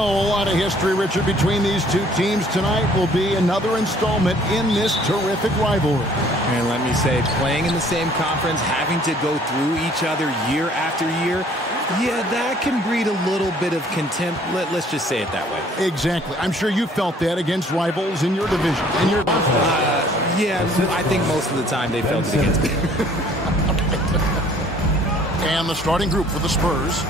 A lot of history, Richard, between these two teams. Tonight will be another installment in this terrific rivalry. And let me say, playing in the same conference, having to go through each other year after year, yeah, that can breed a little bit of contempt. Let's just say it that way. Exactly. I'm sure you felt that against rivals in your division, in your conference. Yeah, I think most of the time they felt it against me. And the starting group for the Spurs.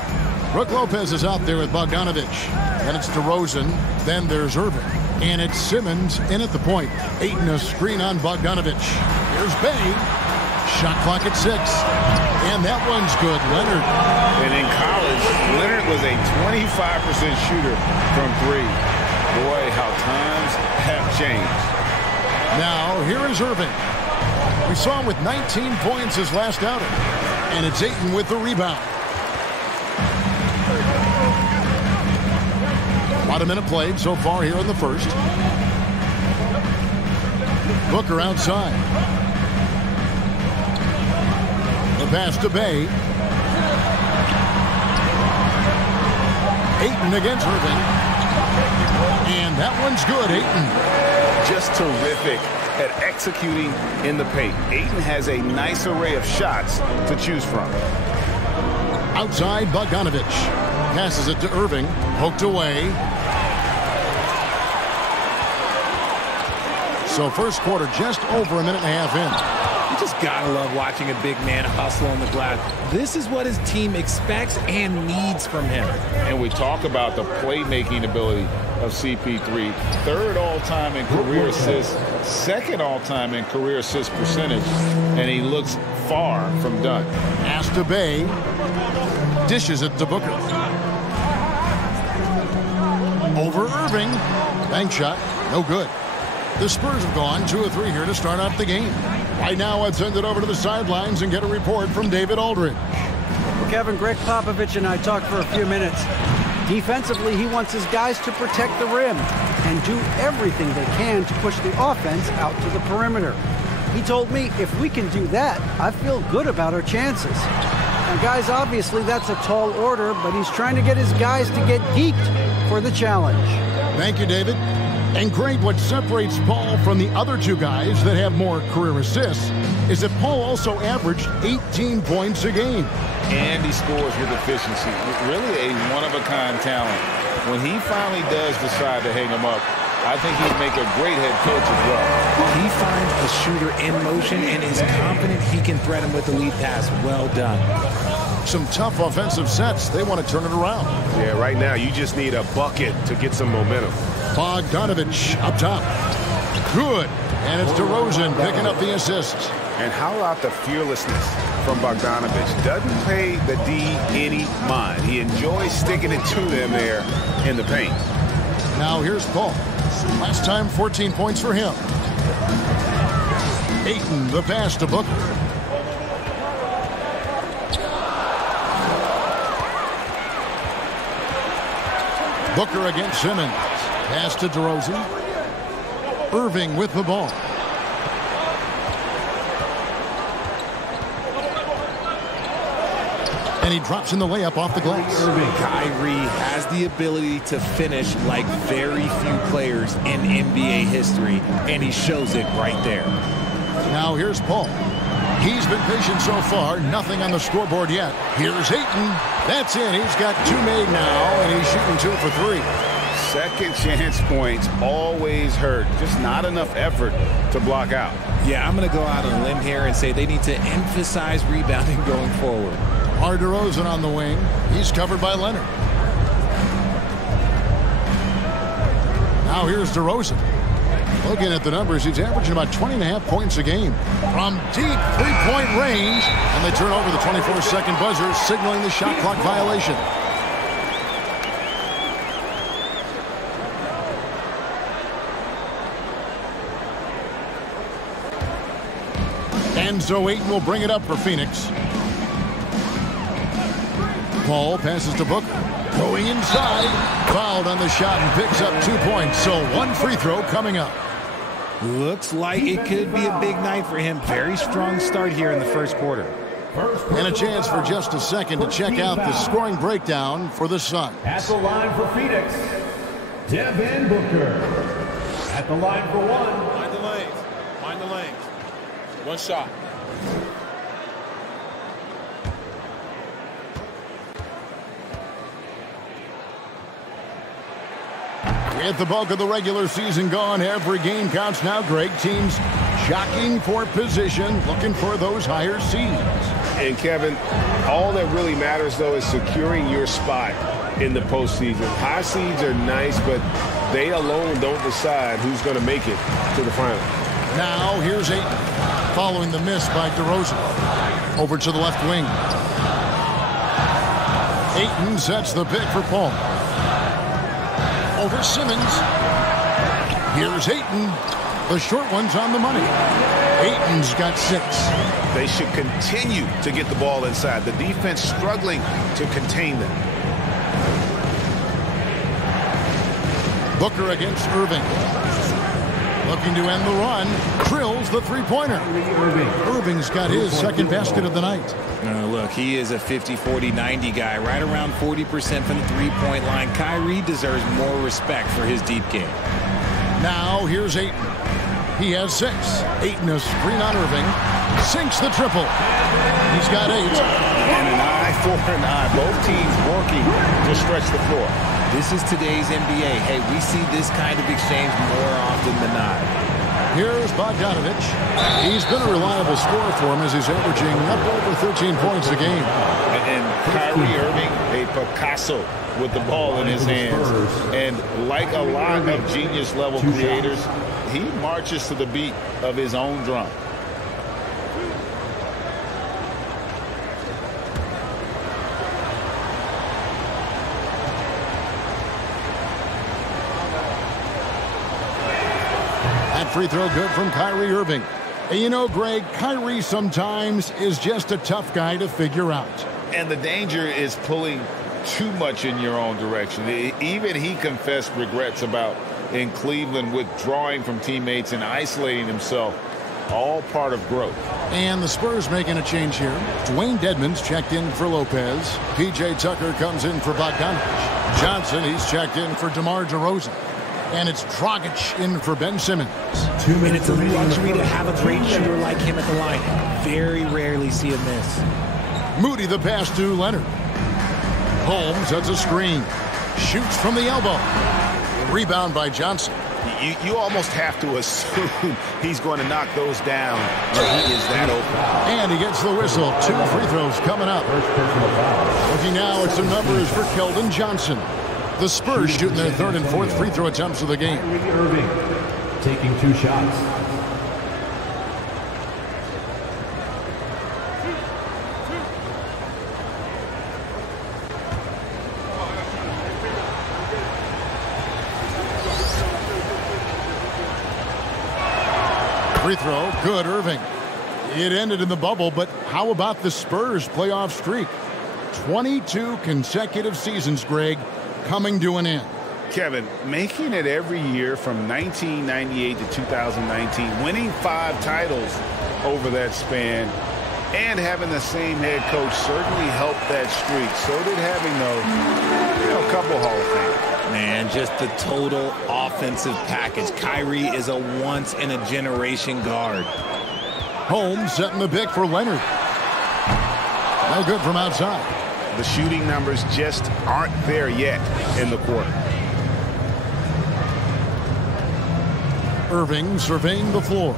Brook Lopez is out there with Bogdanovich. And it's DeRozan. Then there's Irving. And it's Simmons in at the point. Ayton a screen on Bogdanovich. Here's Bay. Shot clock at 6. And that one's good. Leonard. And in college, Leonard was a 25% shooter from 3. Boy, how times have changed. Now, here is Irving. We saw him with 19 points his last outing. And it's Ayton with the rebound. About a minute played so far here in the first. Booker outside. The pass to Bay. Ayton against Irving. And that one's good, Ayton. Just terrific at executing in the paint. Ayton has a nice array of shots to choose from. Outside, Bogdanovich. Passes it to Irving. Poked away. So first quarter just over a minute and a half in. You just gotta love watching a big man hustle on the glass. This is what his team expects and needs from him. And we talk about the playmaking ability of CP3. 3rd all-time in career assists, 2nd all-time in career assist percentage, and he looks far from done. Pass to Bay. Dishes it to Booker. Over Irving. Bank shot. No good. The Spurs have gone 2 of 3 here to start off the game. Right now, I'd send it over to the sidelines and get a report from David Aldridge. Well, Kevin, Greg Popovich and I talked for a few minutes. Defensively, he wants his guys to protect the rim and do everything they can to push the offense out to the perimeter. He told me if we can do that, I feel good about our chances. Now, guys, obviously that's a tall order, but he's trying to get his guys to get geeked for the challenge. Thank you, David. And Greg, what separates Paul from the other 2 guys that have more career assists is that Paul also averaged 18 points a game. And he scores with efficiency. Really a one-of-a-kind talent. When he finally does decide to hang him up, I think he'd make a great head coach as well. He finds a shooter in motion and is confident he can threat him with a lead pass. Well done. Some tough offensive sets. They want to turn it around. Yeah, right now you just need a bucket to get some momentum. Bogdanovich up top. Good. And it's DeRozan picking up the assist. And how about the fearlessness from Bogdanovich? Doesn't pay the D any mind. He enjoys sticking it to them there in the paint. Now here's Paul. Last time 14 points for him. Ayton the pass to Booker. Booker against Simmons. Pass to DeRozan. Irving with the ball. And he drops in the layup off the glass. Kyrie has the ability to finish like very few players in NBA history, and he shows it right there. Now here's Paul. He's been patient so far. Nothing on the scoreboard yet. Here's Ayton. That's it. He's got 2 made now, and he's shooting 2 for 3. Second chance points always hurt. Just not enough effort to block out. Yeah, I'm going to go out on a limb here and say they need to emphasize rebounding going forward. DeRozan on the wing. He's covered by Leonard. Now here's DeRozan. Looking at the numbers, he's averaging about 20.5 points a game. From deep 3-point range. And they turn over the 24-second buzzer, signaling the shot clock violation. And so Ayton will bring it up for Phoenix. Paul passes to Booker. Going inside. Fouled on the shot and picks up 2 points. So 1 free throw coming up. Looks like it could be a big night for him. Very strong start here in the first quarter. And a chance for just a second to check out the scoring breakdown for the Suns. At the line for Phoenix, Devin Booker. At the line for one. Mind the lanes. Mind the lanes. One shot. With the bulk of the regular season gone, every game counts now, Greg. Teams jockeying for position, looking for those higher seeds. And, Kevin, all that really matters, though, is securing your spot in the postseason. High seeds are nice, but they alone don't decide who's going to make it to the final. Now, here's Ayton, following the miss by DeRozan. Over to the left wing. Ayton sets the pick for Paul. Over Simmons. Here's Ayton. The short one's on the money. Ayton's got 6. They should continue to get the ball inside. The defense struggling to contain them. Booker against Irving. Looking to end the run. Drills the three-pointer. Irving's got his second basket of the night. Look, he is a 50-40-90 guy, right around 40% from the three-point line. Kyrie deserves more respect for his deep game. Now, here's Ayton. He has 6. Ayton a screen on Irving. Sinks the triple. He's got 8. And an eye for an eye. Both teams working to stretch the floor. This is today's NBA. Hey, we see this kind of exchange more often than not. Here's Bogdanovich. He's been a reliable scorer for him as he's averaging up over 13 points a game. And Kyrie Irving, a Picasso with the ball in his hands. And like a lot of genius-level creators, he marches to the beat of his own drum. That free throw good from Kyrie Irving. And you know, Greg, Kyrie sometimes is just a tough guy to figure out. And the danger is pulling too much in your own direction. Even he confessed regrets about in Cleveland withdrawing from teammates and isolating himself. All part of growth. And the Spurs making a change here. Dwayne Dedmon's checked in for Lopez. P.J. Tucker comes in for Bogdanovich. Johnson, he's checked in for DeMar DeRozan. And it's Dragic in for Ben Simmons. 2 minutes. And it's a luxury to have a great shooter like him at the line. Very rarely see him miss. Moody the pass to Leonard. Holmes sets a screen. Shoots from the elbow. Rebound by Johnson. You almost have to assume he's going to knock those down when he is that open. And he gets the whistle. 2 free throws coming up. Looking now at some numbers for Keldon Johnson. The Spurs shooting their 3rd and 4th free throw attempts of the game. Irving taking 2 shots. Free throw, good, Irving. It ended in the bubble, but how about the Spurs playoff streak? 22 consecutive seasons, Greg, coming to an end. Kevin, making it every year from 1998 to 2019, winning 5 titles over that span, and having the same head coach certainly helped that streak. So did having, a couple Hall of Fame. Man, just the total offensive package. Kyrie is a once-in-a-generation guard. Holmes setting the pick for Leonard. No good from outside. The shooting numbers just aren't there yet in the quarter. Irving surveying the floor.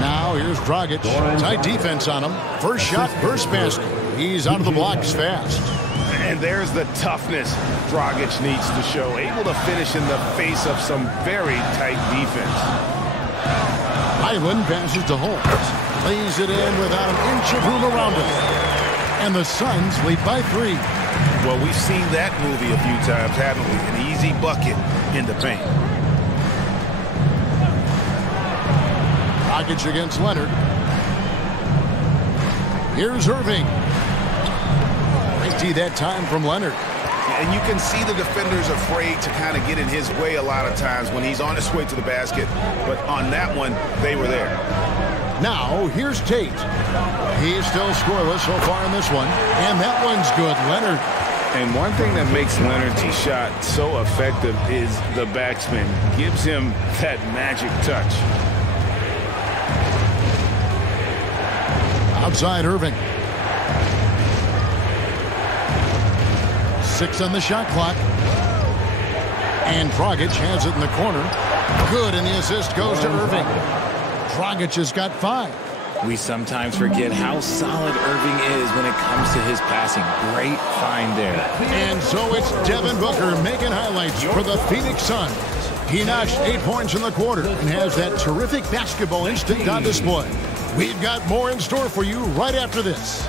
Now here's Dragic. Tight defense on him. First shot, first basket. He's out of the blocks fast. And there's the toughness Dragic needs to show. Able to finish in the face of some very tight defense. Highland passes to Holmes. Lays it in without an inch of room around him. And the Suns lead by 3. Well, we've seen that movie a few times, haven't we? An easy bucket in the paint. Dragic against Leonard. Here's Irving. Empty that time from Leonard. And you can see the defenders afraid to kind of get in his way a lot of times when he's on his way to the basket. But on that one, they were there. Now, here's Tate. He's still scoreless so far in this one. And that one's good. Leonard. And one thing that makes Leonard's shot so effective is the backspin. Gives him that magic touch. Outside Irving. 6 on the shot clock. And Dragic has it in the corner. Good, and the assist goes to Irving. Dragic has got 5. We sometimes forget how solid Irving is when it comes to his passing. Great find there. And so it's Devin Booker making highlights for the Phoenix Suns. He notched 8 points in the quarter and has that terrific basketball instinct on display. We've got more in store for you right after this.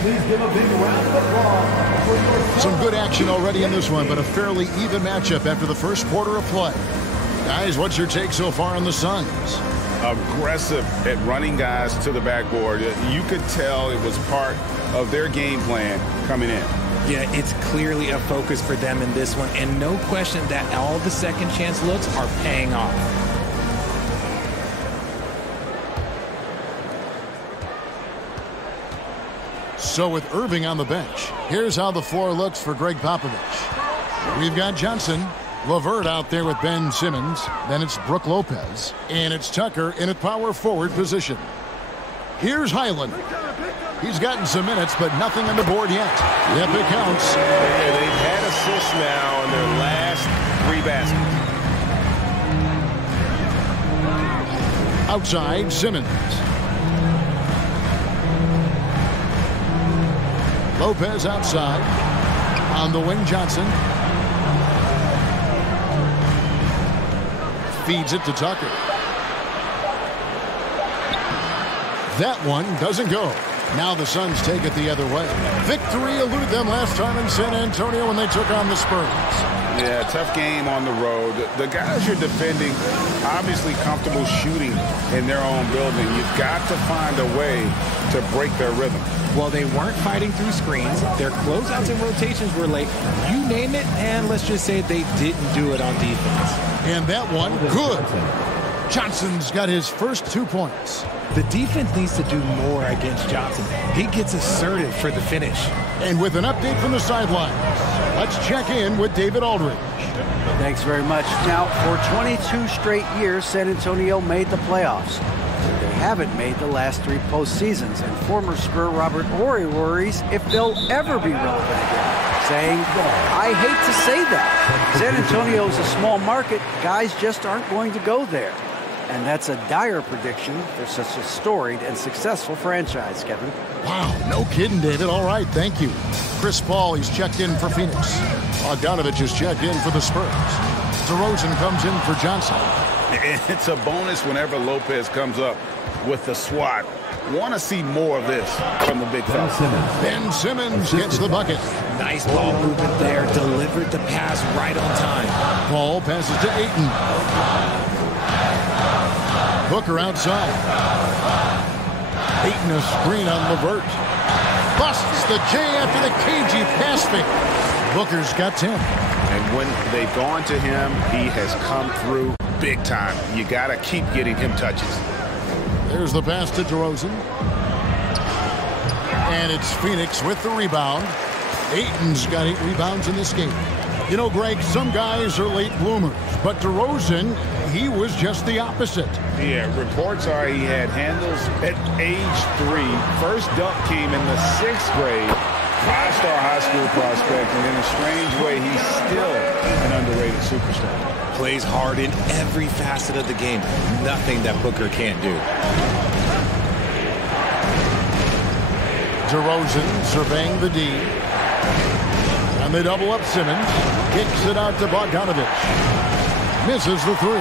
Please give a big round of applause. Some good action already in this one, but a fairly even matchup after the first quarter of play. Guys, what's your take so far on the Suns? Aggressive at running guys to the backboard. You could tell it was part of their game plan coming in. Yeah, it's clearly a focus for them in this one, and no question that all the second chance looks are paying off. So with Irving on the bench, here's how the floor looks for Greg Popovich. We've got Johnson, LeVert out there with Ben Simmons. Then it's Brook Lopez. And it's Tucker in a power forward position. Here's Highland. He's gotten some minutes, but nothing on the board yet. Yep, it counts. Yeah, they've had assists now in their last 3 baskets. Outside, Simmons. Lopez outside. On the wing, Johnson. Feeds it to Tucker. That one doesn't go. Now the Suns take it the other way. Victory eluded them last time in San Antonio when they took on the Spurs. Yeah, tough game on the road. The guys you're defending, obviously comfortable shooting in their own building. You've got to find a way to break their rhythm. Well, they weren't fighting through screens. Their closeouts and rotations were late. You name it, and let's just say they didn't do it on defense. And that one, good. Johnson's got his first 2 points. The defense needs to do more against Johnson. He gets assertive for the finish. And with an update from the sidelines, let's check in with David Aldridge. Thanks very much. Now, for 22 straight years, San Antonio made the playoffs. They haven't made the last 3 postseasons, and former Spur Robert Horry worries if they'll ever be relevant again, saying, I hate to say that. San Antonio is a small market. Guys just aren't going to go there. And that's a dire prediction for such a storied and successful franchise, Kevin. Wow, no kidding, David. All right, thank you. Chris Paul, he's checked in for Phoenix. Bogdanovich is checked in for the Spurs. DeRozan comes in for Johnson. It's a bonus whenever Lopez comes up with the swat. Want to see more of this from the big fella. Ben Simmons gets the bucket. Nice ball movement there. Delivered the pass right on time. Paul passes to Ayton. Booker outside. Ayton a screen on LeVert. Busts the J after the cagey pass fake. Booker's got 10. And when they've gone to him, he has come through big time. You got to keep getting him touches. There's the pass to DeRozan. And it's Phoenix with the rebound. Ayton's got 8 rebounds in this game. You know, Greg, some guys are late bloomers, but DeRozan, he was just the opposite. Yeah, reports are he had handles at age 3. First dunk came in the 6th grade. 5-star high school prospect, and in a strange way, he's still an underrated superstar. Plays hard in every facet of the game. Nothing that Booker can't do. DeRozan surveying the D. And they double up Simmons. Kicks it out to Bogdanovich. Misses the 3.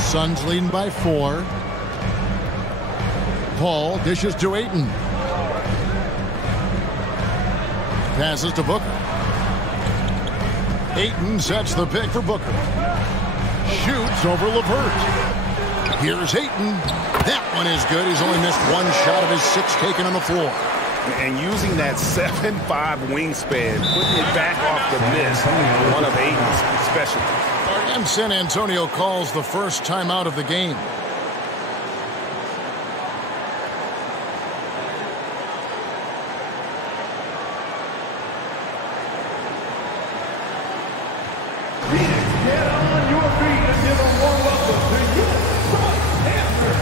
Suns leading by 4. Paul dishes to Ayton. Passes to Booker. Ayton sets the pick for Booker. Shoots over LeVert. Here's Ayton. That one is good. He's only missed one shot of his 6 taken on the floor. And using that 7'5" wingspan, putting it back off the miss, one of Ayton's specialties. And San Antonio calls the first timeout of the game. Get on your feet and give a warm welcome to your front answer.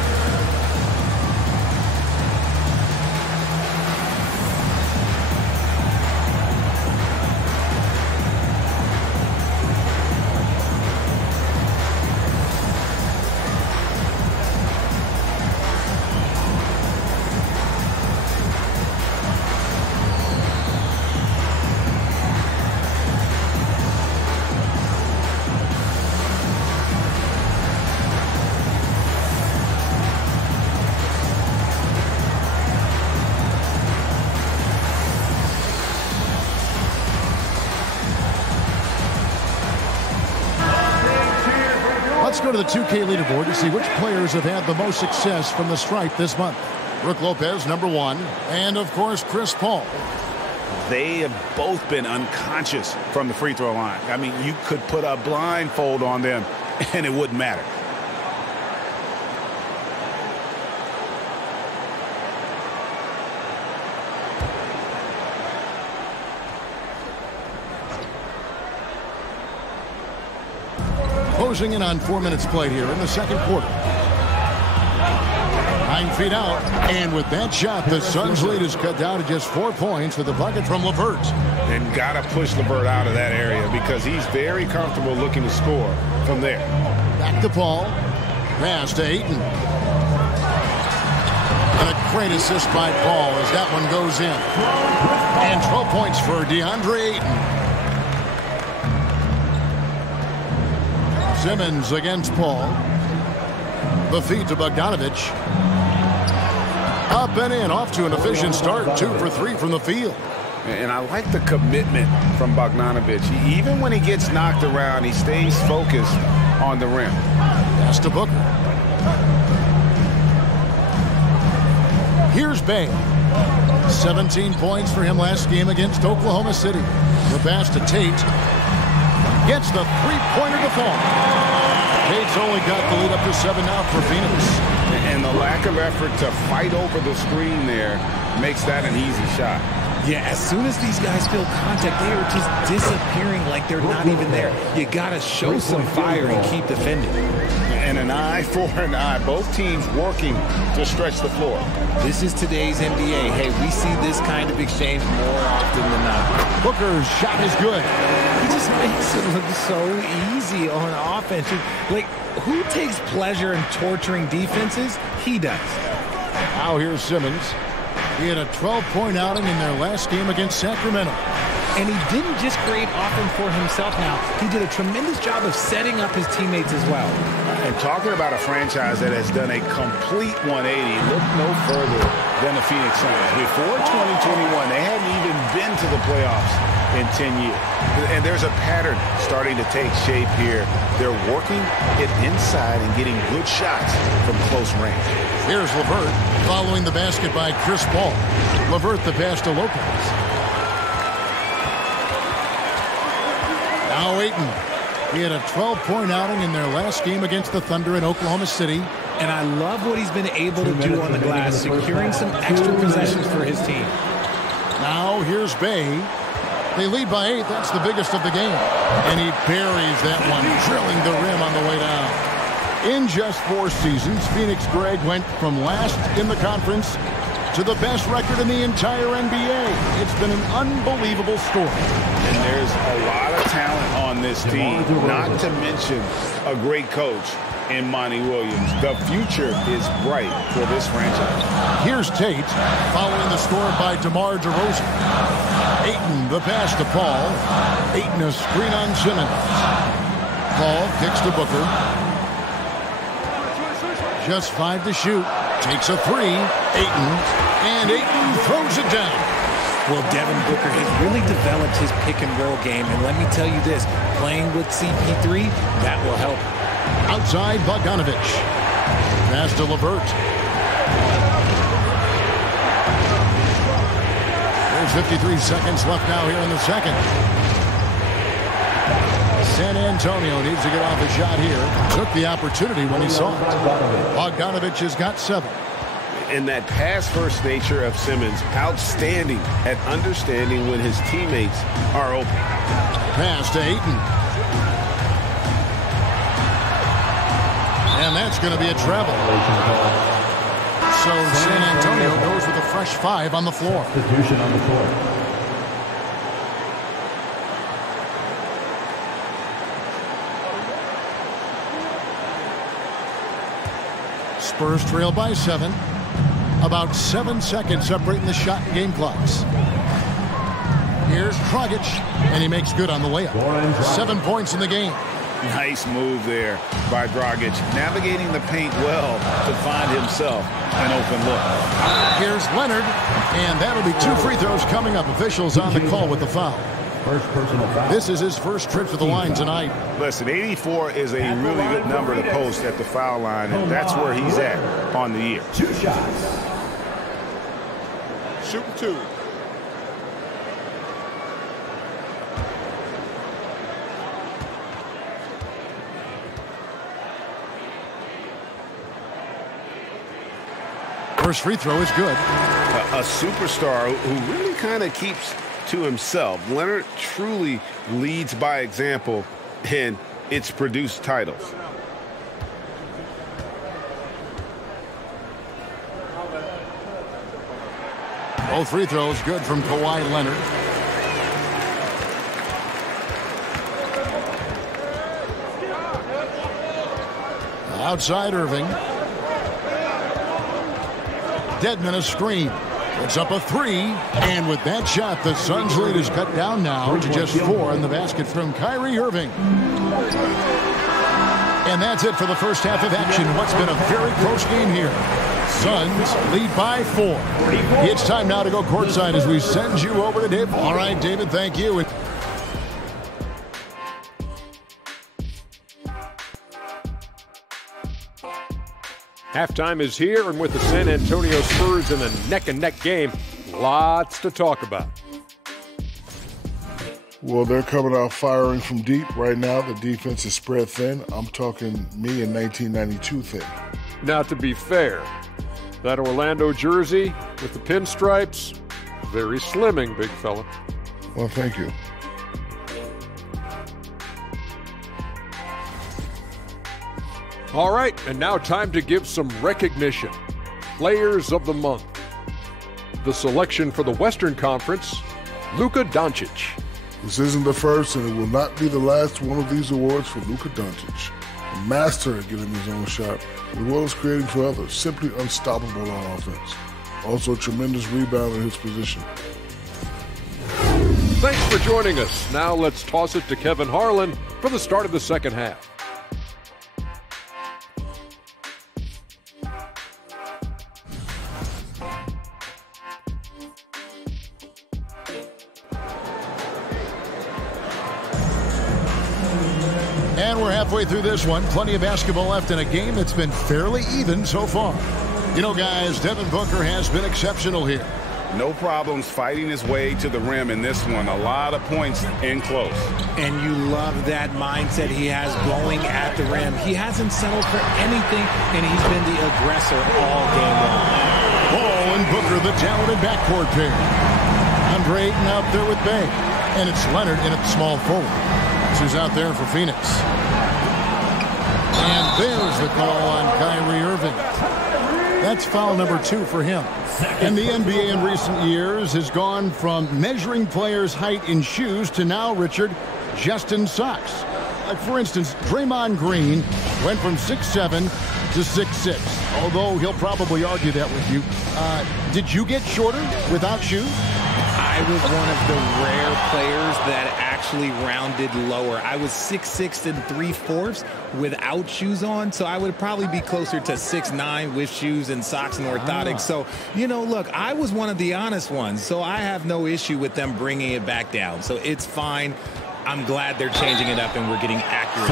Let's go to the 2K leaderboard to see which players have had the most success from the stripe this month. Brook Lopez, #1, and of course, Chris Paul. They have both been unconscious from the free throw line. I mean, you could put a blindfold on them and it wouldn't matter. Closing in on 4 minutes played here in the second quarter. 9 feet out, and with that shot, the Suns' lead is cut down to just 4 points with a bucket from LeVert. And got to push LeVert out of that area because he's very comfortable looking to score from there. Back to Paul. Pass to Ayton. And a great assist by Paul as that one goes in. And 12 points for DeAndre Ayton. Simmons against Paul. The feed to Bogdanovich. Up and in, off to an efficient start. 2 for 3 from the field. And I like the commitment from Bogdanovich. Even when he gets knocked around, he stays focused on the rim. Pass to Booker. Here's Bey. 17 points for him last game against Oklahoma City. The pass to Tate. Gets the three-pointer to fall. Tate's only got the lead up to 7 now for Phoenix. And the lack of effort to fight over the screen there makes that an easy shot. Yeah, as soon as these guys feel contact, they are just disappearing like they're not even there. You got to show some fire and keep defending. And an eye for an eye. Both teams working to stretch the floor. This is today's NBA. Hey, we see this kind of exchange more often than not. Booker's shot is good. He just makes it look so easy on offense. Like, who takes pleasure in torturing defenses? He does. Now here's Simmons. He had a 12-point outing in their last game against Sacramento. And he didn't just create offense for himself now. He did a tremendous job of setting up his teammates as well. And talking about a franchise that has done a complete 180, look no further than the Phoenix Suns. Before 2021, they hadn't even been to the playoffs in 10 years. And there's a pattern starting to take shape here. They're working it inside and getting good shots from close range. Here's LeVert following the basket by Chris Paul. LeVert the pass to Lopez. Now Ayton. He had a 12-point outing in their last game against the Thunder in Oklahoma City. And I love what he's been able to do on the glass, securing some extra possessions for his team. Now here's Bey. They lead by 8. That's the biggest of the game. And he buries that one, drilling the rim on the way down. In just 4 seasons, Phoenix, Greg, went from last in the conference to the best record in the entire NBA. It's been an unbelievable story. And there's a lot of talent on this team, not to mention a great coach in Monty Williams. The future is bright for this franchise. Here's Tate following the score by DeMar DeRozan. Ayton, the pass to Paul. Ayton, a screen on Simmons. Paul kicks to Booker. Just 5 to shoot. Takes a 3. Ayton. And Ayton throws it down. Well, Devin Booker has really developed his pick-and-roll game. And let me tell you this, playing with CP3, that will help. Outside Bogdanovich. Pass to LeVert. There's 53 seconds left now here in the second. San Antonio needs to get off a shot here. Took the opportunity when he saw it. Bogdanovich has got 7. And that pass-first nature of Simmons, outstanding at understanding when his teammates are open. Pass to Ayton. And that's going to be a travel. So San Antonio goes with a fresh 5 on the floor. Substitution on the court. Spurs trail by 7. About 7 seconds separating the shot and game clocks. Here's Dragic, and he makes good on the layup. 7 points in the game. Nice move there by Dragic, navigating the paint well to find himself an open look. Here's Leonard, and that'll be 2 free throws coming up. Officials on the call with the foul. First personal foul. This is his first trip to the line tonight. Listen, 84 is a really good number to post at the foul line, and that's where he's at on the year. 2 shots. Shooting 2. First free throw is good. A superstar who really kind of keeps to himself. Leonard truly leads by example, and it's produced titles. Both free throws good from Kawhi Leonard. Outside Irving. Dedmon a screen. Puts up a 3. And with that shot, the Suns' lead is cut down now to just 4 in the basket from Kyrie Irving. And that's it for the first half of action. What's been a very close game here. Suns lead by 4. It's time now to go courtside as we send you over to David. All right, David, thank you. Halftime is here, and with the San Antonio Spurs in a neck-and-neck game, lots to talk about. Well, they're coming out firing from deep right now. The defense is spread thin. I'm talking me in 1992 thin. Now, to be fair, that Orlando jersey with the pinstripes, very slimming, big fella. Well, thank you. All right, and now time to give some recognition. Players of the Month. The selection for the Western Conference, Luka Doncic. This isn't the first, and it will not be the last one of these awards for Luka Doncic. A master at getting his own shot, as well as creating for others. Simply unstoppable on offense. Also a tremendous rebounder in his position. Thanks for joining us. Now let's toss it to Kevin Harlan for the start of the second half. And we're halfway through this one. Plenty of basketball left in a game that's been fairly even so far. You know, guys, Devin Booker has been exceptional here. No problems fighting his way to the rim in this one. A lot of points in close. And you love that mindset he has going at the rim. He hasn't settled for anything, and he's been the aggressor all game long. Ball and Booker, the talented backcourt pair. Andre Ayton out there with Bay. And it's Leonard in at the small forward. Who's out there for Phoenix. And there's the call on Kyrie Irving. That's foul number 2 for him. And the NBA in recent years has gone from measuring players' height in shoes to now, Richard, just in socks. Like, for instance, Draymond Green went from 6'7" to 6'6", although he'll probably argue that with you. Did you get shorter without shoes? I was one of the rare players that actually rounded lower. I was 6'6" and 3/4 without shoes on, so I would probably be closer to 6'9" with shoes and socks and orthotics. So, you know, look, I was one of the honest ones, so I have no issue with them bringing it back down. So it's fine. I'm glad they're changing it up and we're getting accurate.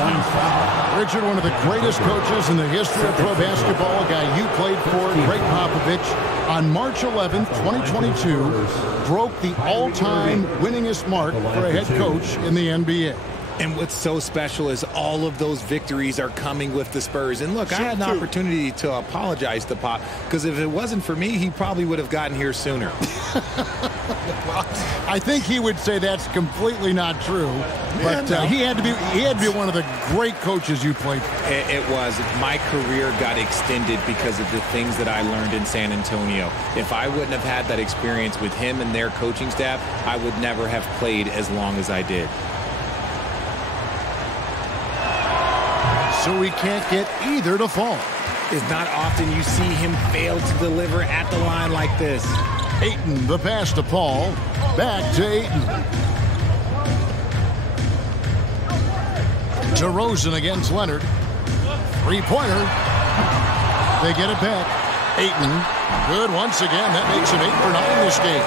Richard, one of the greatest coaches in the history of pro basketball, a guy you played for, Greg Popovich, on March 11th, 2022, broke the all-time winningest mark for a head coach in the NBA. And what's so special is all of those victories are coming with the Spurs. And look, I had an opportunity to apologize to Pop, because if it wasn't for me, he probably would have gotten here sooner. Well, I think he would say that's completely not true. But he had to be one of the great coaches you played for. It was. My career got extended because of the things that I learned in San Antonio. If I wouldn't have had that experience with him and their coaching staff, I would never have played as long as I did. So we can't get either to fall. It's not often you see him fail to deliver at the line like this. Ayton, the pass to Paul. Back to Ayton. DeRozan against Leonard. Three-pointer. They get it back. Ayton, good once again. That makes him 8 for 9 this game.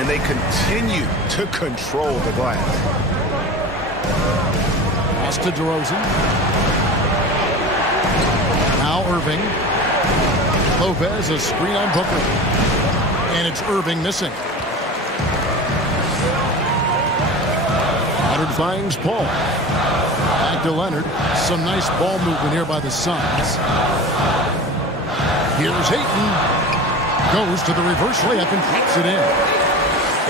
And they continue to control the glass. Pass to DeRozan. Now Irving. Lopez, a screen on Booker. And it's Irving missing. Leonard finds Paul. Back to Leonard. Some nice ball movement here by the Suns. Here's Ayton. Goes to the reverse layup and puts it in.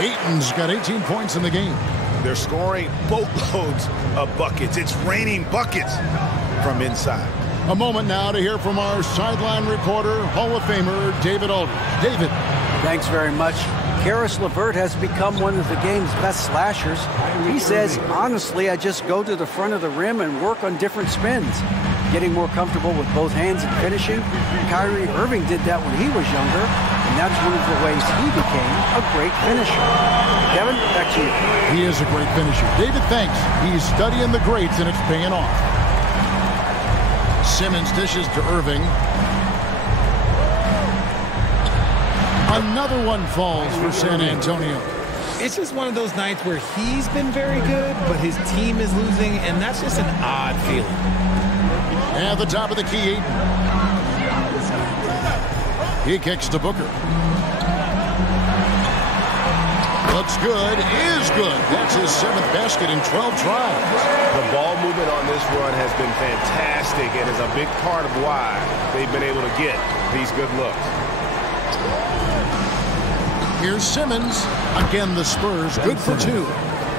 Ayton's got 18 points in the game. They're scoring boatloads of buckets. It's raining buckets from inside. A moment now to hear from our sideline reporter, Hall of Famer David Aldridge. David. Thanks very much. Karis LeVert has become one of the game's best slashers. He says, honestly, I just go to the front of the rim and work on different spins. Getting more comfortable with both hands and finishing. Kyrie Irving did that when he was younger, and that's one of the ways he became a great finisher. Kevin, back to you. He is a great finisher. David, thanks. He's studying the greats, and it's paying off. Simmons dishes to Irving. Another one falls for San Antonio. It's just one of those nights where he's been very good, but his team is losing, and that's just an odd feeling. At the top of the key, Ayton. He kicks to Booker. Looks good, is good. That's his 7th basket in 12 tries. The ball movement on this run has been fantastic and is a big part of why they've been able to get these good looks. Here's Simmons. Again, the Spurs, good for 2.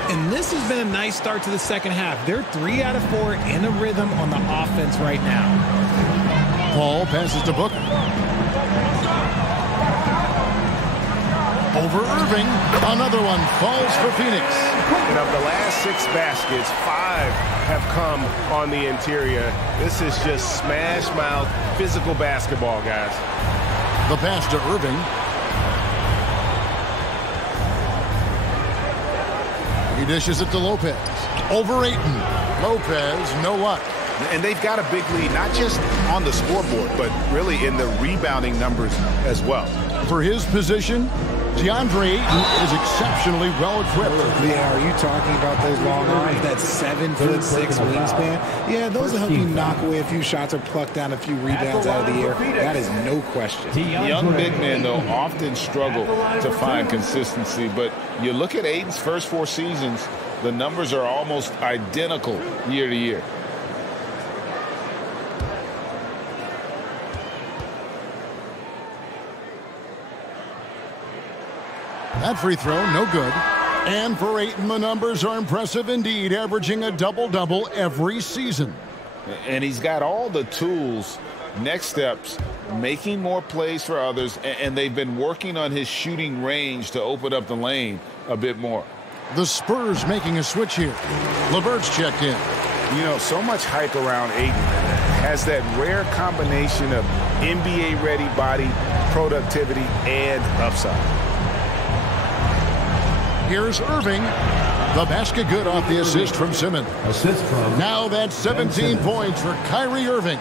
And this has been a nice start to the second half. They're 3 out of 4 in a rhythm on the offense right now. Paul passes to Booker. Over Irving. Another one falls for Phoenix. And of the last 6 baskets, 5 have come on the interior. This is just smash mouth physical basketball, guys. The pass to Irving. He dishes it to Lopez. Over Ayton. Lopez, no luck. And they've got a big lead, not just on the scoreboard, but really in the rebounding numbers as well. For his position, DeAndre Ayton is exceptionally well equipped. Yeah, are you talking about those long arms, that 7'6" wingspan? Yeah, those will help you knock away a few shots or pluck down a few rebounds out of the air. That is no question. Young big men, though, often struggle to find consistency. But you look at Ayton's first 4 seasons, the numbers are almost identical year to year. That free throw, no good. And for Ayton, the numbers are impressive indeed, averaging a double-double every season. And he's got all the tools, next steps, making more plays for others, and they've been working on his shooting range to open up the lane a bit more. The Spurs making a switch here. LeVert's checked in. You know, so much hype around Ayton. Has that rare combination of NBA-ready body, productivity, and upside. Here's Irving. The basket good off the assist from Simmons. Assist from now that's 17 points for Kyrie Irving.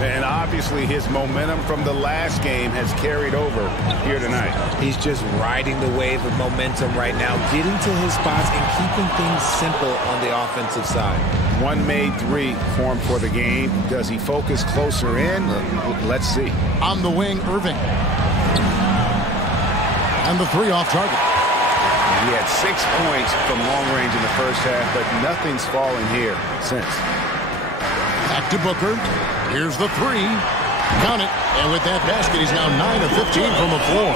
And obviously his momentum from the last game has carried over here tonight. He's just riding the wave of momentum right now, getting to his spots and keeping things simple on the offensive side. One made three formed for the game. Does he focus closer in? Let's see. On the wing, Irving. And the three off target. He had 6 points from long range in the first half, but nothing's fallen here since. Back to Booker. Here's the three. Count it. And with that basket, he's now 9 of 15 from the floor.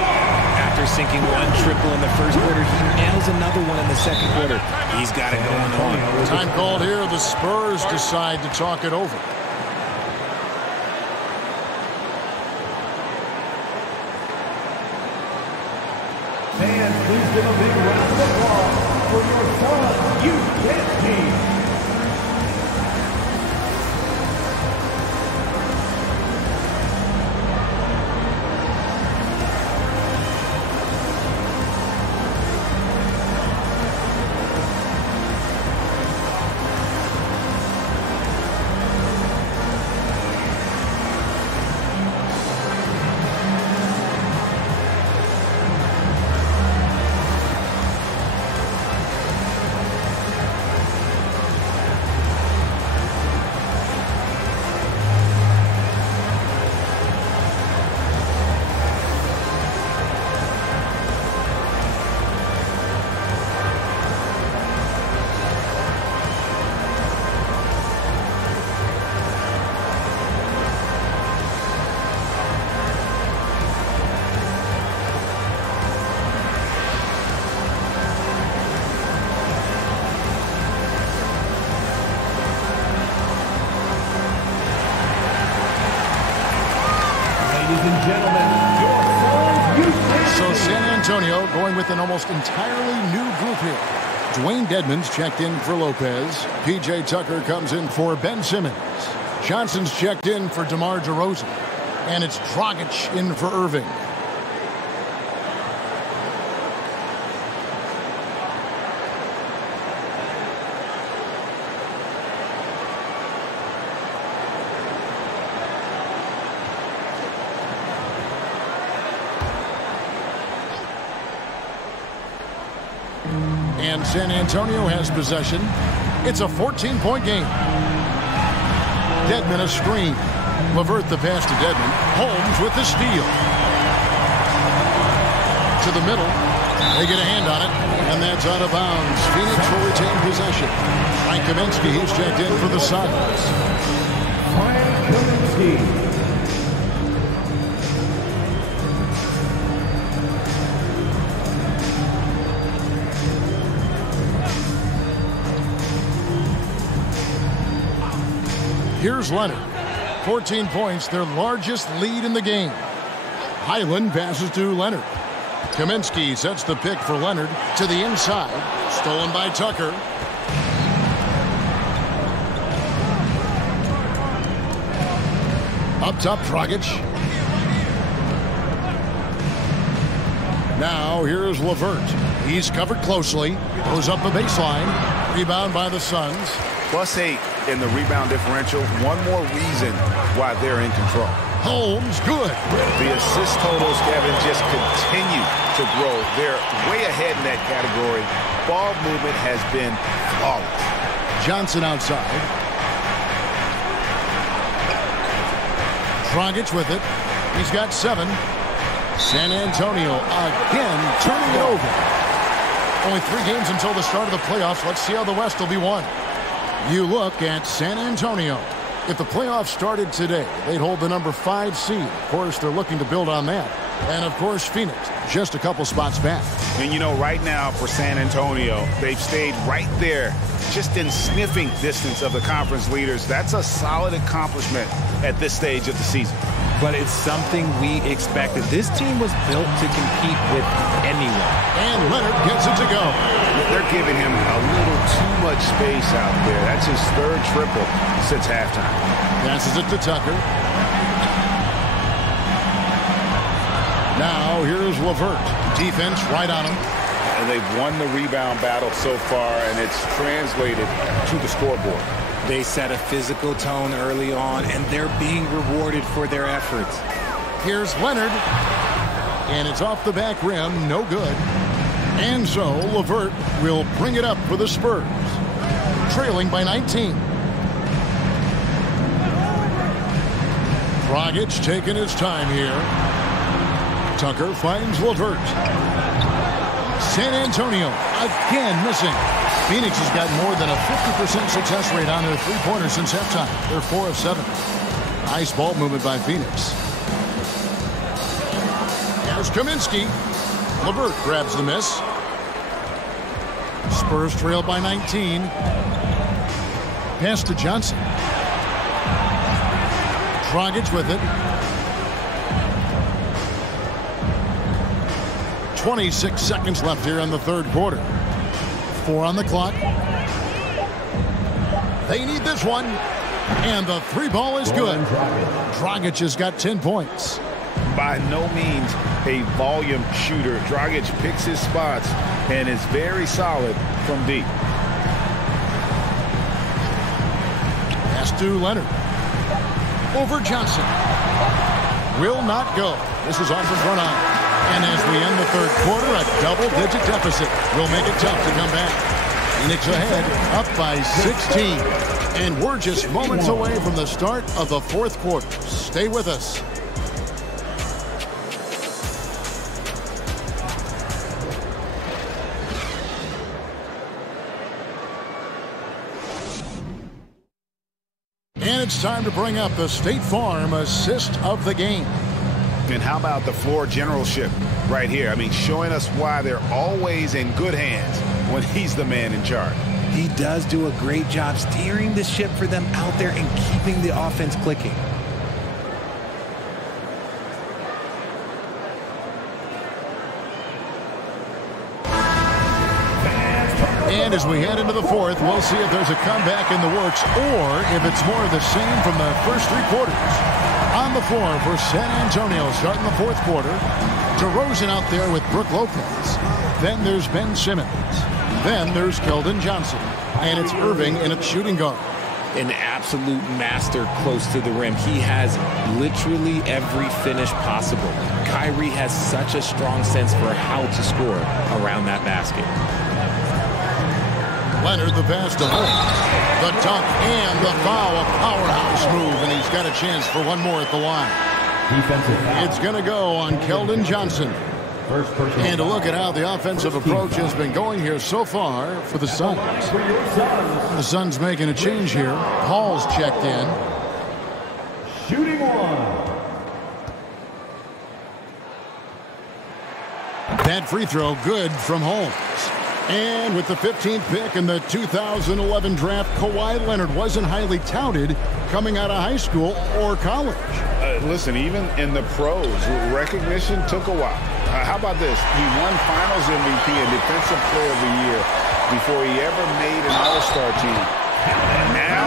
After sinking one triple in the first quarter, he nails another one in the second quarter. He's got it going on. Time called here. The Spurs decide to talk it over. And please give a big round of applause for your Suns U10 team. So San Antonio going with an almost entirely new group here. Dwayne Dedmon's checked in for Lopez. P.J. Tucker comes in for Ben Simmons. Johnson's checked in for DeMar DeRozan. And it's Dragic in for Irving. And San Antonio has possession. It's a 14-point game. Dedmon a screen. LeVert the pass to Dedmon. Holmes with the steal. To the middle. They get a hand on it. And that's out of bounds. Phoenix will retain possession. Frank Kaminsky, he's checked in for the Suns. Frank Kaminsky. Here's Leonard. 14 points, their largest lead in the game. Highland passes to Leonard. Kaminsky sets the pick for Leonard to the inside. Stolen by Tucker. Up top, Dragic. Now here's LeVert. He's covered closely. Goes up the baseline. Rebound by the Suns. +8 in the rebound differential. One more reason why they're in control. Holmes, good. The assist totals, Kevin, just continue to grow. They're way ahead in that category. Ball movement has been flawless. Johnson outside. Dragic with it. He's got 7. San Antonio again turning it over. Only 3 games until the start of the playoffs. Let's see how the West will be won. You look at San Antonio. If the playoffs started today, they'd hold the number 5 seed. Of course, they're looking to build on that. And, of course, Phoenix, just a couple spots back. And, you know, right now for San Antonio, they've stayed right there, just in sniffing distance of the conference leaders. That's a solid accomplishment at this stage of the season. But it's something we expected. This team was built to compete with anyone. And Leonard gets it to go. They're giving him a little too much space out there. That's his 3rd triple since halftime. Passes it to Tucker. Now here's LeVert. Defense right on him. And they've won the rebound battle so far, and it's translated to the scoreboard. They set a physical tone early on, and they're being rewarded for their efforts. Here's Leonard, and it's off the back rim, no good. And so LeVert will bring it up for the Spurs, trailing by 19. Dragic taking his time here. Tucker finds LeVert. San Antonio again missing. Phoenix has got more than a 50% success rate on their three-pointers since halftime. They're 4 of 7. Nice ball movement by Phoenix. Here's Kaminsky. LeVert grabs the miss. Spurs trail by 19. Pass to Johnson. Dragic with it. 26 seconds left here in the third quarter. 4 on the clock. They need this one. And the three ball is good. Dragic has got 10 points. By no means a volume shooter. Dragic picks his spots and is very solid from deep. Pass to Leonard. Over Johnson. Will not go. This is off the front eye. And as we end the third quarter, a double-digit deficit will make it tough to come back. Phoenix ahead, up by 16. And we're just moments away from the start of the fourth quarter. Stay with us. And it's time to bring up the State Farm assist of the game. And how about the floor generalship right here? I mean, showing us why they're always in good hands when he's the man in charge. He does do a great job steering the ship for them out there and keeping the offense clicking. And as we head into the fourth, we'll see if there's a comeback in the works or if it's more of the same from the first three quarters. On the floor for San Antonio starting the fourth quarter. DeRozan out there with Brook Lopez. Then there's Ben Simmons. Then there's Keldon Johnson. And it's Irving in its shooting guard. An absolute master close to the rim. He has literally every finish possible. Kyrie has such a strong sense for how to score around that basket. Leonard the pass to Holt. The dunk and the foul, a powerhouse move, and he's got a chance for one more at the line. It's going to go on Keldon Johnson. And to look at how the offensive approach has been going here so far for the Suns. The Suns making a change here. Paul's checked in. Shooting one. That free throw good from Holmes. And with the 15th pick in the 2011 draft, Kawhi Leonard wasn't highly touted coming out of high school or college. Listen, even in the pros, recognition took a while. How about this? He won Finals MVP and Defensive Player of the Year before he ever made an All-Star team. And now,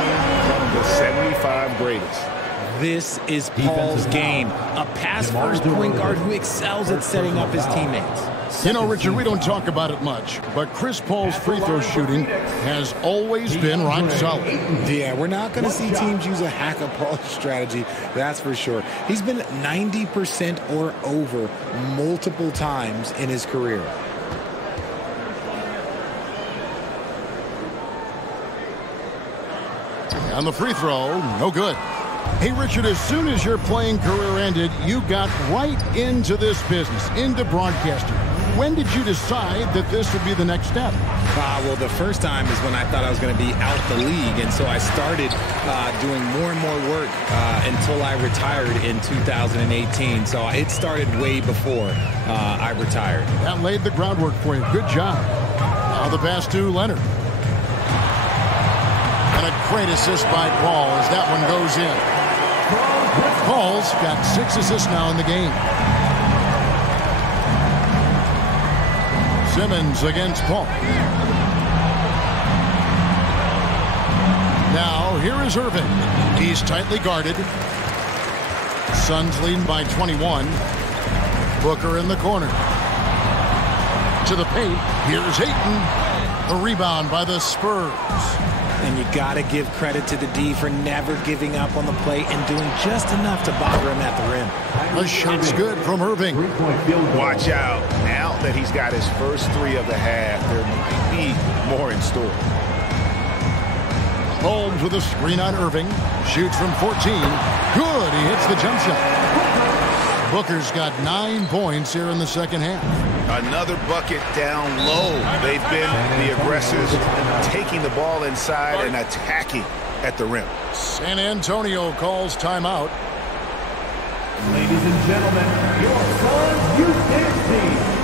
one of the 75 greatest. This is Paul's game. A pass-first point guard who excels at setting up his teammates. You know, Richard, we don't talk about it much, but Chris Paul's free throw shooting has always been rock solid. Yeah, we're not going to see teams use a hack-a-Paul strategy, that's for sure. He's been 90% or over multiple times in his career. On the free throw, no good. Hey, Richard, as soon as your playing career ended, you got right into this business, into broadcasting. When did you decide that this would be the next step? Well, the first time is when I thought I was going to be out the league, and so I started doing more and more work until I retired in 2018. So it started way before I retired. That laid the groundwork for you. Good job. Now the pass to Leonard. And a great assist by Paul as that one goes in. Paul's got 6 assists now in the game. Simmons against Paul. Now here is Irving. He's tightly guarded. Suns leading by 21. Booker in the corner. To the paint. Here's Ayton. The rebound by the Spurs. And you got to give credit to the D for never giving up on the play and doing just enough to bother him at the rim. The shot's good from Irving. Watch out. Now that he's got his first 3 of the half, there might be more in store. Holmes with a screen on Irving. Shoots from 14. Good. He hits the jump shot. Booker's got 9 points here in the second half. Another bucket down low. They've been the aggressors, taking the ball inside and attacking at the rim. San Antonio calls timeout. Ladies and gentlemen, your Suns Youth Dance Team.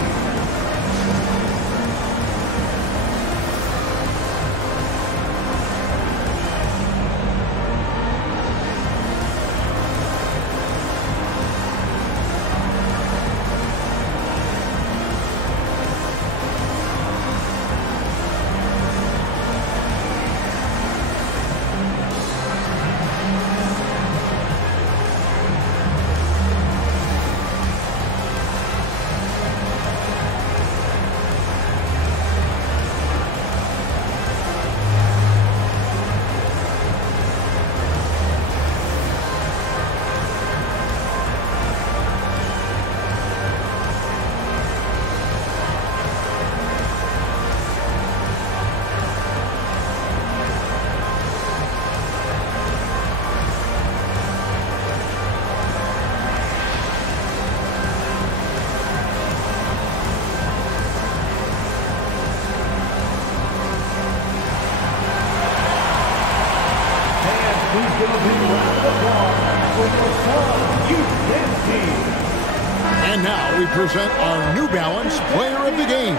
And now we present our New Balance Player of the Game,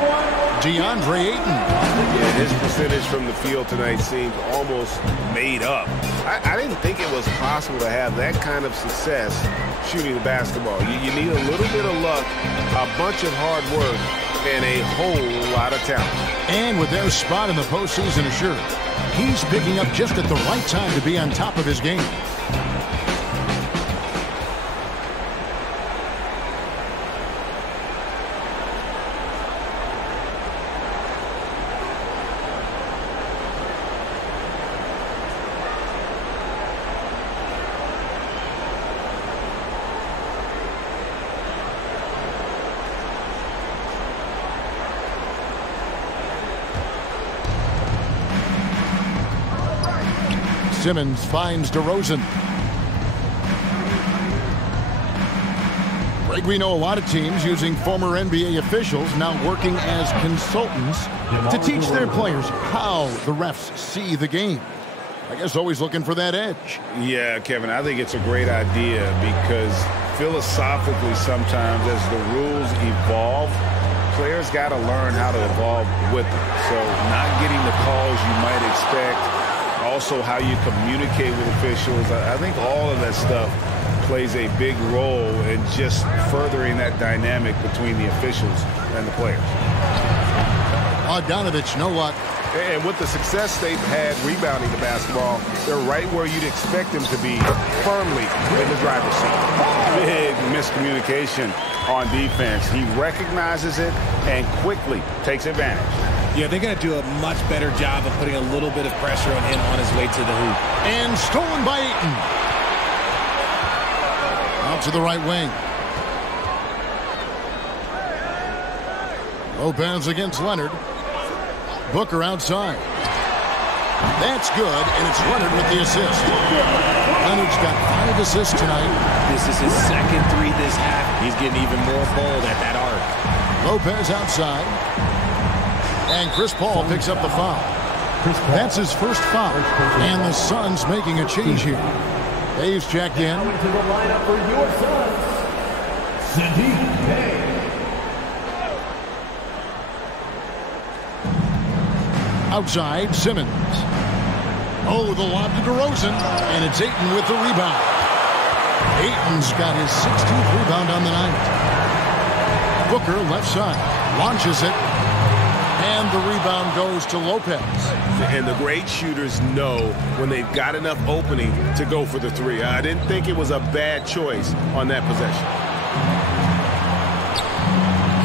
DeAndre Ayton. Yeah, his percentage from the field tonight seems almost made up. I didn't think it was possible to have that kind of success shooting the basketball. You need a little bit of luck, a bunch of hard work, and a whole lot of talent. And with their spot in the postseason assured, he's picking up just at the right time to be on top of his game. Simmons finds DeRozan. Greg, we know a lot of teams using former NBA officials now working as consultants to teach their players how the refs see the game. I guess always looking for that edge. Yeah, Kevin, I think it's a great idea because philosophically sometimes as the rules evolve, players got to learn how to evolve with them. So not getting the calls you might expect, also how you communicate with officials. I think all of that stuff plays a big role in just furthering that dynamic between the officials and the players. Bogdanovich, no luck. And with the success they've had rebounding the basketball, they're right where you'd expect them to be, firmly in the driver's seat. Big miscommunication on defense. He recognizes it and quickly takes advantage. Yeah, they're going to do a much better job of putting a little bit of pressure on him on his way to the hoop. And stolen by Ayton. Out to the right wing. Lopez against Leonard. Booker outside. That's good, and it's Leonard with the assist. Leonard's got 5 assists tonight. This is his second 3 this half. He's getting even more bold at that arc. Lopez outside. And Chris Paul picks up the foul. That's his first foul. And the Suns making a change here. Dave's checked in. Into the lineup for your Suns, Saddiq Bey. Outside, Simmons. Oh, the lob to DeRozan. And it's Ayton with the rebound. Ayton's got his 16th rebound on the night. Booker left side. Launches it. And the rebound goes to Lopez. And the great shooters know when they've got enough opening to go for the 3. I didn't think it was a bad choice on that possession.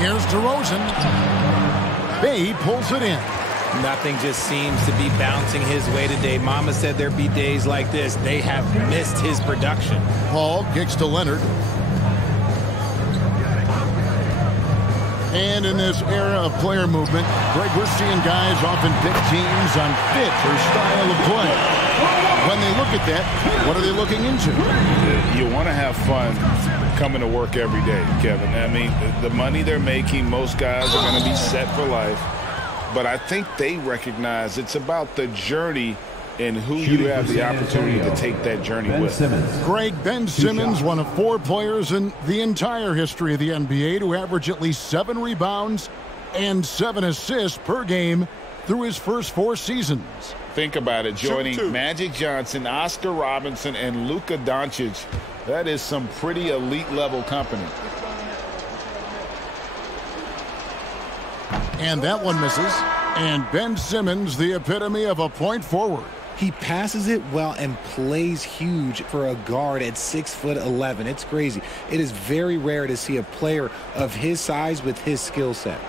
Here's DeRozan. Bey pulls it in. Nothing just seems to be bouncing his way today. Mama said there'd be days like this. They have missed his production. Paul kicks to Leonard. And in this era of player movement, Greg, we're seeing guys often pick teams on fit or style of play. When they look at that, what are they looking into? You want to have fun coming to work every day, Kevin. I mean, the money they're making, most guys are going to be set for life. But I think they recognize it's about the journey and who you have the opportunity to take that journey with. Greg, Ben Simmons, one of 4 players in the entire history of the NBA to average at least 7 rebounds and 7 assists per game through his first 4 seasons. Think about it, joining Magic Johnson, Oscar Robertson, and Luka Doncic. That is some pretty elite level company. And that one misses. And Ben Simmons, the epitome of a point forward. He passes it well and plays huge for a guard at 6'11". It's crazy. It is very rare to see a player of his size with his skill set.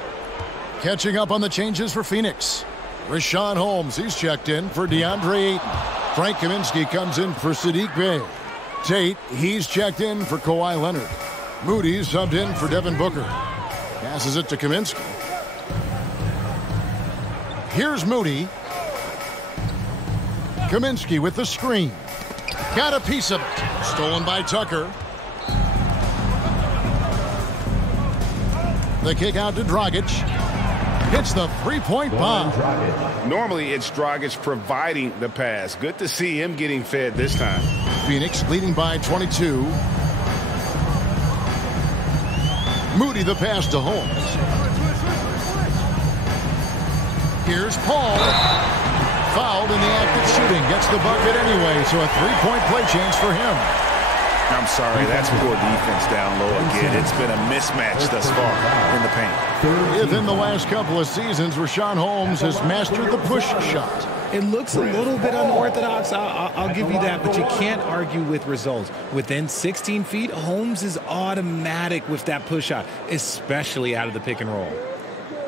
Catching up on the changes for Phoenix. Richaun Holmes, he's checked in for DeAndre Ayton. Frank Kaminsky comes in for Saddiq Bey. Tate, he's checked in for Kawhi Leonard. Moody subbed in for Devin Booker. Passes it to Kaminsky. Here's Moody. Kaminsky with the screen. Got a piece of it. Stolen by Tucker. The kick out to Dragic. Hits the three-point bomb. Normally, it's Dragic providing the pass. Good to see him getting fed this time. Phoenix leading by 22. Moody the pass to Holmes. Here's Paul. Fouled in the act of shooting. Gets the bucket anyway, so a three-point play chance for him. I'm sorry, that's poor defense down low again. It's been a mismatch thus far in the paint. Within the last couple of seasons, Richaun Holmes has mastered the push shot. It looks a little bit unorthodox, I'll give you that, but you can't argue with results. Within 16 feet, Holmes is automatic with that push shot, especially out of the pick and roll.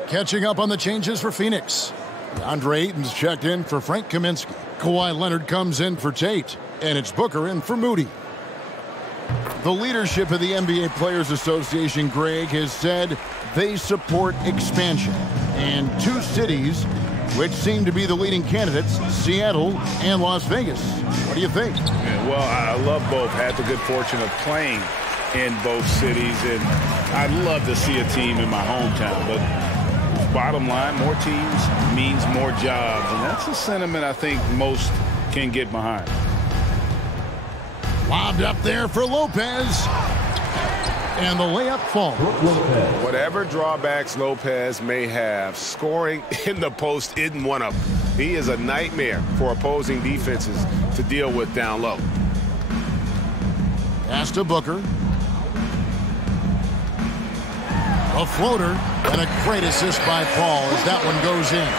Catching up on the changes for Phoenix. DeAndre Ayton's checked in for Frank Kaminsky. Kawhi Leonard comes in for Tate, and it's Booker in for Moody. The leadership of the NBA Players Association, Greg, has said they support expansion. And 2 cities which seem to be the leading candidates, Seattle and Las Vegas. What do you think? Yeah, well, I love both. Had the good fortune of playing in both cities, and I'd love to see a team in my hometown. But bottom line, more teams means more jobs, and that's a sentiment I think most can get behind. Lobbed up there for Lopez. And the layup falls. Whatever drawbacks Lopez may have, scoring in the post isn't one of them. He is a nightmare for opposing defenses to deal with down low. Pass to Booker. A floater and a great assist by Paul as that one goes in.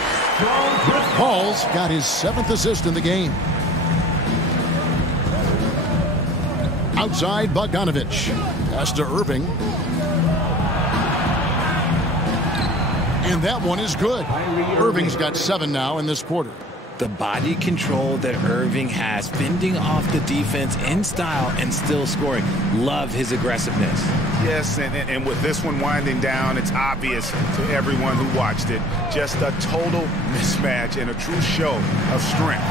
Paul's got his 7th assist in the game. Outside, Bogdanovich. Pass to Irving. And that one is good. Irving's got 7 now in this quarter. The body control that Irving has, fending off the defense in style and still scoring. Love his aggressiveness. Yes, and with this one winding down, it's obvious to everyone who watched it. Just a total mismatch and a true show of strength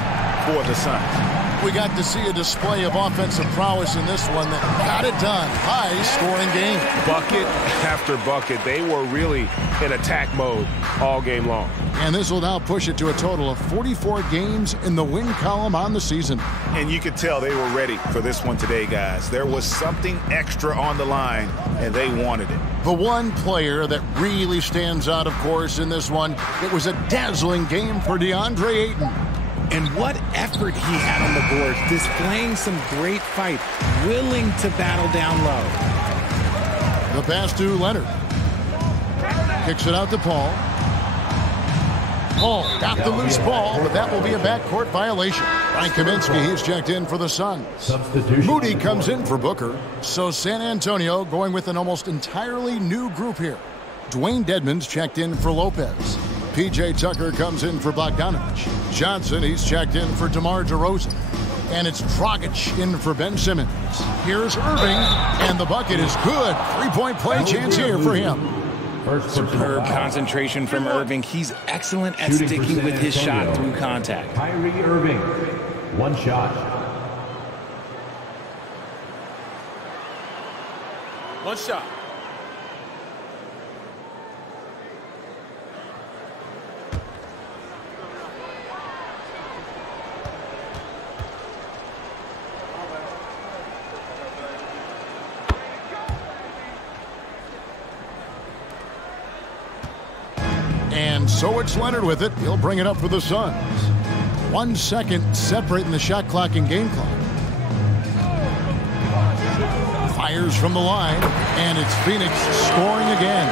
for the Suns. We got to see a display of offensive prowess in this one that got it done. High-scoring game. Bucket after bucket. They were really in attack mode all game long. And this will now push it to a total of 44 games in the win column on the season. And you could tell they were ready for this one today, guys. There was something extra on the line, and they wanted it. The one player that really stands out, of course, in this one, it was a dazzling game for DeAndre Ayton. And what effort he had on the boards, displaying some great fight, willing to battle down low. The pass to Leonard. Kicks it out to Paul. Paul got the loose ball, but that will be a backcourt violation. Frank Kaminsky, he's checked in for the Suns. Moody comes in for Booker. So San Antonio going with an almost entirely new group here. Dwayne Dedmon's checked in for Lopez. P.J. Tucker comes in for Bogdanovich. Johnson, he's checked in for DeMar DeRozan. And it's Dragic in for Ben Simmons. Here's Irving, and the bucket is good. Three-point play chance here for him. Superb concentration from Irving. He's excellent at sticking with his shot through contact. Kyrie Irving, one shot. One shot. And so it's Leonard with it. He'll bring it up for the Suns. 1 second separating the shot clock and game clock. Fires from the line, and it's Phoenix scoring again.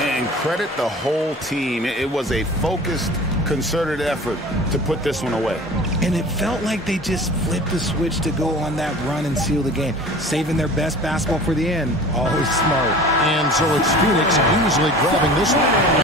And credit the whole team. It was a focused, concerted effort to put this one away. And it felt like they just flipped the switch to go on that run and seal the game. Saving their best basketball for the end. Always smart. And so it's Phoenix easily grabbing this one.